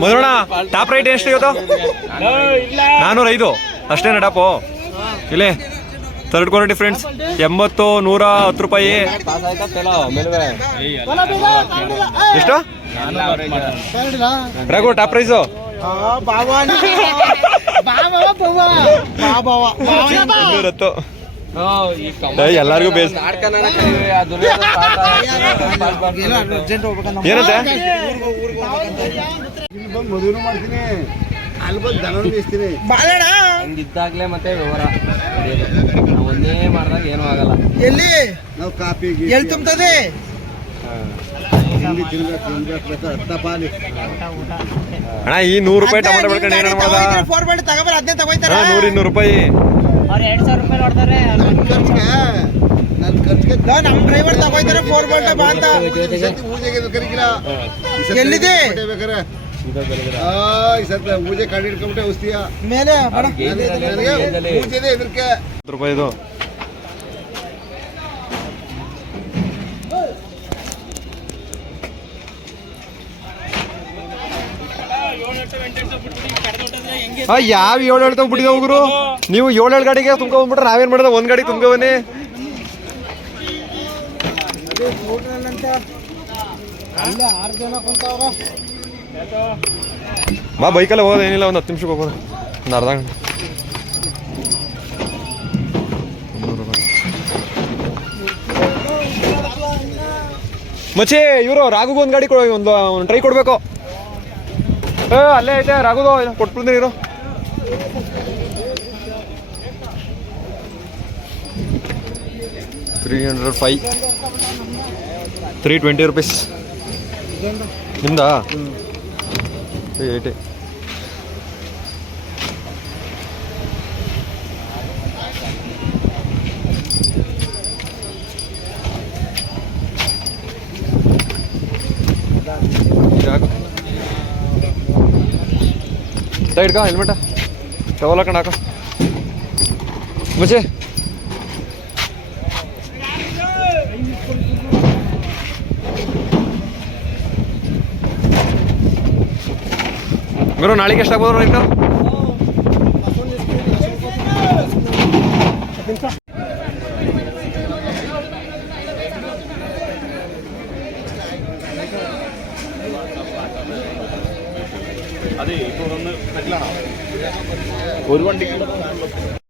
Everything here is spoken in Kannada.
ಮೊದಲೋಣ ಟಾಪ್ ರೈಟ್ ಎಷ್ಟು ಇವತ್ತು? ನಾನೂರ ಐದು ಅಷ್ಟೇನಾ ಟಾಪು ಇಲ್ಲೇ ಥರ್ಡ್ ಕ್ವಾಲಿಟಿ ಫ್ರೆಂಡ್ಸ್ ಎಂಬತ್ತು ನೂರ ಹತ್ತು ರೂಪಾಯಿ. ಎಷ್ಟು? ರಘು ಟಾಪ್ ಪ್ರೈಸು ಬಾಬಾ ಬಾಬಾ ಏ, ಎಲ್ಲರಿಗೂ ಬೇಸ್ ಏನಂತೆ? ಮದುವೆ ಮಾಡ್ತೀನಿ. ಅಲ್ಲಿ ಬಂದು ದನ ಮೇಯಿಸ್ತೀನಿ. ಹಂಗಿದ್ದಾಗ್ಲೇ ಮತ್ತೆ ವ್ಯವಹಾರ ಒಂದೇ ಮಾಡಿದಾಗ ಏನೂ ಆಗಲ್ಲ. ಎಲ್ಲಿ? ನಾವು ಕಾಫಿ ಎಲ್ಲಿ ಪಾಲಿ. ಅಣ್ಣ ಈ ನೂರು ರೂಪಾಯಿ ಟೊಮೆಟೊ ಬೆಳ್ಕೊಂಡು ಏನೇನು ಮಾಡೋದ ಫೋರ್ ಬೈಟ್ ತಗೋಬಾರ ಅದನ್ನೇ ತಗೋಯ್ತಾರ? ಅಣ್ಣ ನೂರು ಇನ್ನೂರು ರೂಪಾಯಿ. ನನ್ನ ಖರ್ಚಿಗೆ ನನ್ನ ಖರ್ಚಿಗೆ ನಮ್ ಡ್ರೈವರ್ ತಗೋಯ್ತಾರೆ ಫೋರ್ ಬೈಟ್ ಬಾ ಅಂತ ಪೂಜೆಗೆ ಕರಿಗಿಲ್ಲ ಎಲ್ಲಿದೆ? ಬೇಕಾರೆ ಪೂಜೆ ಕಂಡು ಹಿಡ್ಕೊಂಬಿಟ್ಟೆ ಔಷಧಿಯ ಮೇಲೆ ಬಡ ನನಗೆ ಪೂಜೆದೇ ಯಾವ ಏಳು ಏಳು ಬಿಡಿದ ಹೋಗ್ರು ನೀವು ಏಳು ಏಳು ಗಾಡಿಗೆ ತುಂಬ್ಕೊ ಬಂದ್ಬಿಟ್ರೆ ನಾವೇನ್ ಮಾಡೋದು? ಒಂದ್ ಗಾಡಿ ತುಂಬ್ಕೊ ಬನ್ನಿ. ಮಾ ಆರು ಜನ ಕುಂತವ್ರ ಬಾ, ಬೈಕಲ್ಲೇ ಹೋಗೋದು ಏನಿಲ್ಲ, ಒಂದು ಹತ್ತು ನಿಮಿಷಕ್ಕೆ ಹೋಗೋದು. ಒಂದು ಅರ್ಧ ಗಂಟೆ. ಮಚ್ಚಿ, ಇವರು ರಾಘುಗೂ ಒಂದು ಗಾಡಿ ಕೊಡ, ಒಂದು ಟ್ರೈ ಕೊಡಬೇಕು. ಅಲ್ಲೇ ಐತೆ, ರಾಘುದು ಕೊಟ್ಬಿಡ್ತೀನಿ ಇರು. Three hundred five three twenty rupees ನಿಮ್ದಾ? Three eighty ಇಡ್ಕ ಹೆಲ್ಮೆಟ ಹಾಕೊಂಡು ಹಾಕ ಮುಚ್ಚೆ ಗುರು ನಾಳೆಗೆ ಎಷ್ಟಾಗ್ಬೋದು അതെ ഇപ്പോൾ ഒന്ന് ഒരു വണ്ടിക്ക്